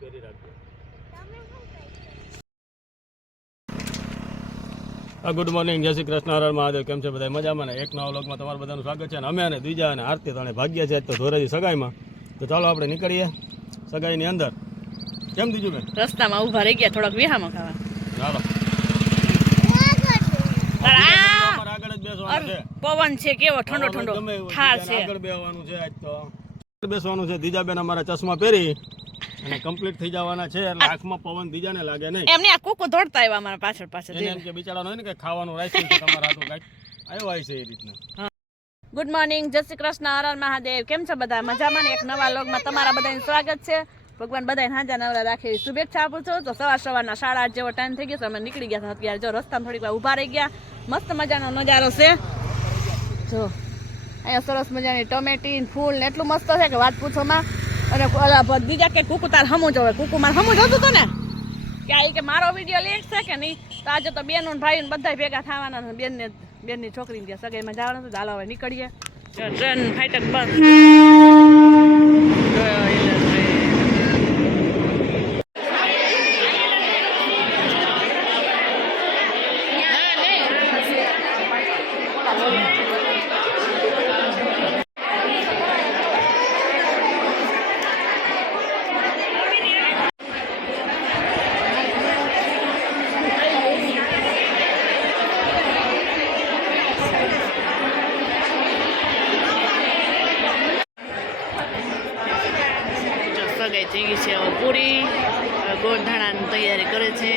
પહેરી રાખજો. Good morning, જય શ્રી કૃષ્ણ, હર હર મહાદેવ. કેમ છે બધા? મજામાં ને? એક નવા વ્લોગમાં તમારું બધાનું સ્વાગત છે. અને અમે અને દ્વિજા અને આરતી ત્રણે ભાગ્યા છે તો ધોરાજી સગાઈમાં. તો ચાલો આપણે નીકળીએ સગાઈની અંદર. કેમ દીજું બેન? રસ્તામાં ઊભા રહી ગયા થોડોક વિહામાં ખાવા. ચાલો પવન છે કેવો ઠંડો ઠંડો ઠાર છે. આગળ બેસવાનું છે આજ તો. બેસવાનું છે. દીજાબેન અમારા ચશ્મા પહેરી અને કમ્પ્લીટ થઈ જવાના છે એટલે આંખમાં પવન દીજાને લાગે નહીં. એમને આ કુકુ દોડતા આવ્યા અમારા પાછળ પાછળ. એમ કે બિચારાનો હોય ને કે ખાવાનું રાખ્યું છે તમારા હાથું કાંઈક આવ્યો હોય છે એ રીતના. ગુડ મોર્નિંગ, જય શ્રી કૃષ્ણ, હર હર મહાદેવ. કેમ છો બધા? મજામાં ને? એક નવા વ્લોગમાં તમારા બધાનું સ્વાગત છે. ભગવાન બધાને હાજા નવરા રાખે એવી શુભેચ્છા આપું છું. તો સવારના 8:30 જેવો ટાઈમ થઈ ગયો છે. અમે નીકળી ગયા અત્યારે. જો રસ્તામાં થોડીક વાર ઊભા રહી ગયા. મસ્ત મજાનો નજારો છે. જો અહીંયા સરસ મજાની ટમેટી ફૂલ ને એટલું મસ્ત છે કે વાત પૂછોમાં. અને ઓલા બીજા કે કુકુ તાર હમું જોવે. કુકુ મારે હમું જોતું હતું ને કે આ કે મારો વિડીયો લેટ છે કે નહીં. તો આજે તો બેનો ભાઈ ને બધા ભેગા થવાના. બેનની છોકરીને ત્યાં સગાઈમાં જવાનું હતું. હાલો હવે નીકળીએ. ટ્રેન ફાટક બંધ. થઈ ગઈ છે હવે પૂરી. ગોળધાણાની તૈયારી કરે છે.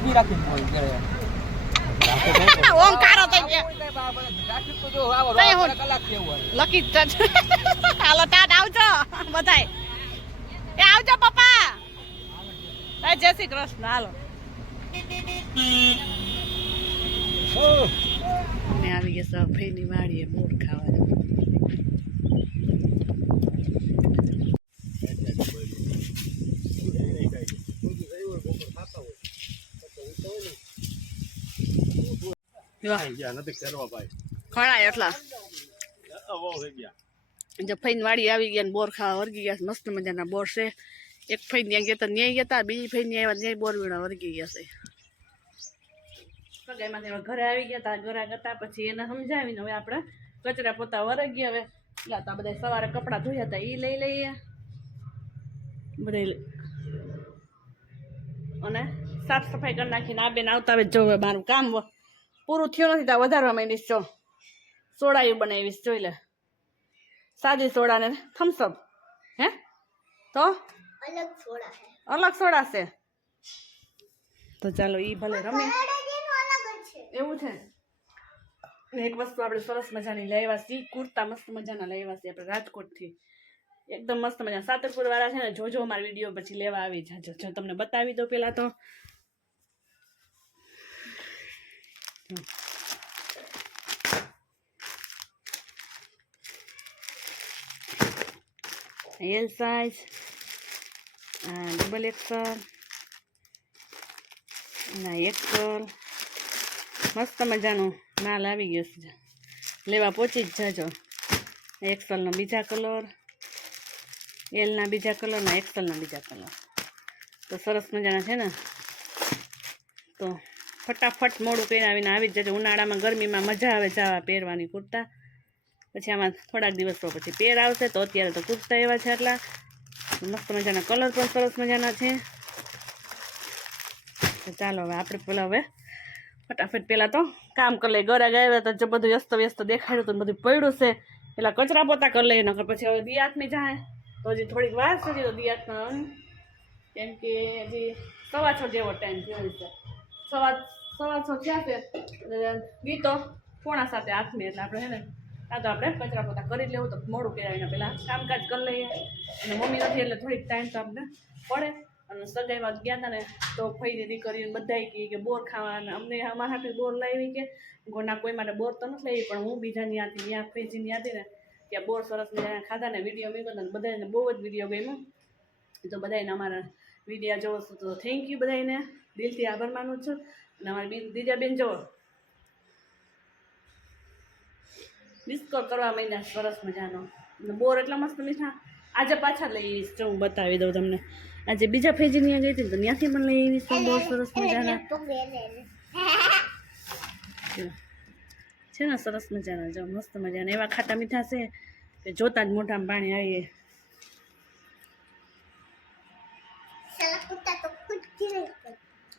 ઉભી રહે લકી હાલો ટાટ આવજો બધાય. એ આવજો પપ્પા. જય શ્રી કૃષ્ણ. હાલો અમે આવી ગયા સફેની વાડીએ મોર ખાવા. ખણાય એટલા ફઈને વાડી આવી ગયા. બોર ખાવા વર્ગી ગયા. મસ્ત મજાના બોર છે. એક ફઈ ત્યાં ગયા ન્યાય ગયા હતા. બીજી ફઈ ન્યાય આવ્યા ન્યાય બોર વીણા વર્ગી ગયા છે. સગાઈમાં ઘરે આવી ગયા હતા. ઘરે હતા પછી એને સમજાવીને હવે આપણે કચરા પોતા વરગી. હવે હતા બધા સવારે કપડાં ધોયા હતા એ લઈ લઈએ બધા અને સાફ સફાઈ કરી નાખીને આ બેન આવતા હવે જો મારું કામ પૂરું થયું નથી. ત્યાં વધારવા માંડીશ. જો સોડાયું બનાવીશ. જોઈ લે સાદી સોડા ને થમ્સઅપ. હે તો અલગ સોડા છે. તો ચાલો ઈ ભલે રમે. એવું છે. એક વસ્તુ આપણે સરસ મજાની લઈ આવ્યા છીએ. કુર્તા મસ્ત મજાના લઈ આવ્યા છીએ આપણે રાજકોટથી. એકદમ મસ્ત મજા. સાતરપુર વાળા છે ને જોજો અમારા વિડીયો પછી લેવા આવી જાજો. જો તમને બતાવી દો પેલા તો એલ સાઇઝ, ડબલ એક્સલ ના એક્સલ, મસ્ત મજાનું માલ આવી ગયો છે. લેવા પહોંચી જ જાજો. એક્સલનો બીજા કલર, એલના બીજા કલર ના એક્સલના બીજા કલર તો સરસ મજાના છે ને. તો ફટાફટ મોડું કરીને આવીને આવી જ જજો. ઉનાળામાં ગરમીમાં મજા આવે જવા પહેરવાની કુર્તા. પછી આમાં થોડાક દિવસો પછી પેર આવશે. તો અત્યારે તો કુર્તા એવા છે એટલા મસ્ત મજાના કલર પણ સરસ મજાના છે. તો ચાલો હવે આપણે પેલા હવે ફટાફટ પહેલાં તો કામ કરી લઈએ. ગરા ગયા તો જો બધું વ્યસ્ત વ્યસ્ત દેખાડ્યું તો બધું પડ્યું છે. પેલા કચરા પોતા કરી લઈએ નકર પછી હવે દિયાતની જાય તો હજી થોડીક વાર સુધી તો દિયાતમાં કેમ કે હજી 6:15 જેવો ટાઈમ થયો છે. 6:15 થયા છે ગીતો 6:45 હાથમાં. એટલે આપણે છે ને આ તો આપણે કચરા પોતા કરી લેવું તો મોડું કરાવીને પહેલાં કામકાજ કરી લઈએ. અને મમ્મી નથી એટલે થોડીક ટાઈમ તો આપણે પડે. અને સગાઈમાં ગયા હતા ને તો ફઈને દીકરીઓને બધાય કહે કે બોર ખાવાના. અમને અમારા હાથે બોર લાવી કે ના કોઈ માટે બોર તો નથી લાવી પણ હું બીજાની આથી ત્યાં ફ્રીજીની હતી ને ત્યાં બોર સરસ મજાના ખાધા ને વિડીયો મેં ને બધાને બહુ જ વિડીયો ગમ્યો. તો બધાને અમારા વિડીયો જોવો છો તો થેન્ક યુ બધાને દિલથી આભાર માનું છું. અને અમારી બીજા બેન જોવો ડિસ્કો કરવા માંડ્યા સરસ મજાનો. બોર એટલા મસ્ત મીઠા. આજે પાછા લઈ આવીશ. જો હું બતાવી દઉં તમને. આજે બીજા ફેજીની ગઈ હતી તો ત્યાંથી પણ લઈ આવીશ. બોર સરસ મજાના છે ને સરસ મજાના. જો મસ્ત મજાના એવા ખાટા મીઠા છે કે જોતા જ મોઢામાં પાણી આવીએ.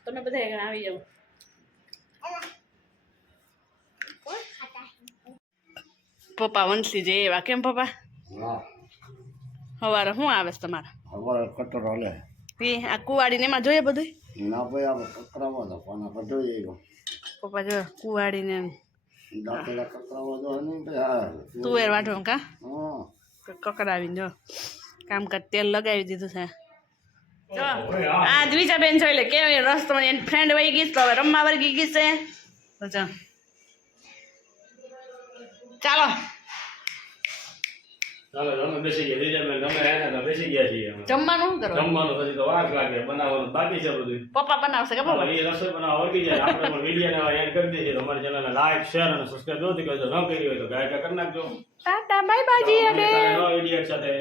તમે બધા આવી જાઓ. પપ્પા વંશી જે એવા. કેમ પપ્પા સવારે શું આવે છે તમારા? અમારે કટર હાલે આ કુવાડીને એમાં જોઈએ બધું. ના ભાઈ આપણે કકરાવા દો પણ આપણે જોઈએ પપ્પા જો કુવાડીને દાંતેલા કકરાવા દો નહીં ભાઈ. હા તુવેર વાઢો કા હા કકડાવીને જો કામકાજ તેલ લગાવી દીધું છે. જો આ દ્વિજા બેન જોઈ લે કેવી રસ્તો એની ફ્રેન્ડ વહી ગઈ તો હવે રમવા વર્ગી ગઈ છે. તો જો ચાલો ચાલો અમે બેસી ગયા. બીજા મેં અમે આયા હતા બેસી ગયા છીએ અમે. જમવાનું શું કરો? જમવાનું પછી તો વાર લાગે બનાવવાનું બાકી છે બધું. પપ્પા બનાવશે કે પપ્પા? એ રસોઈ બનાવવા ઓળખી જાય. આપણે પણ વિડીયોને એડ કરી દઈએ. તમારી ચેનલને લાઈક શેર અને સબસ્ક્રાઇબ જોતી કરજો. ન કરી હોય તો ગાયકા કરી નાખજો. ટાટા બાય બાય જી. નવા વિડીયો સાથે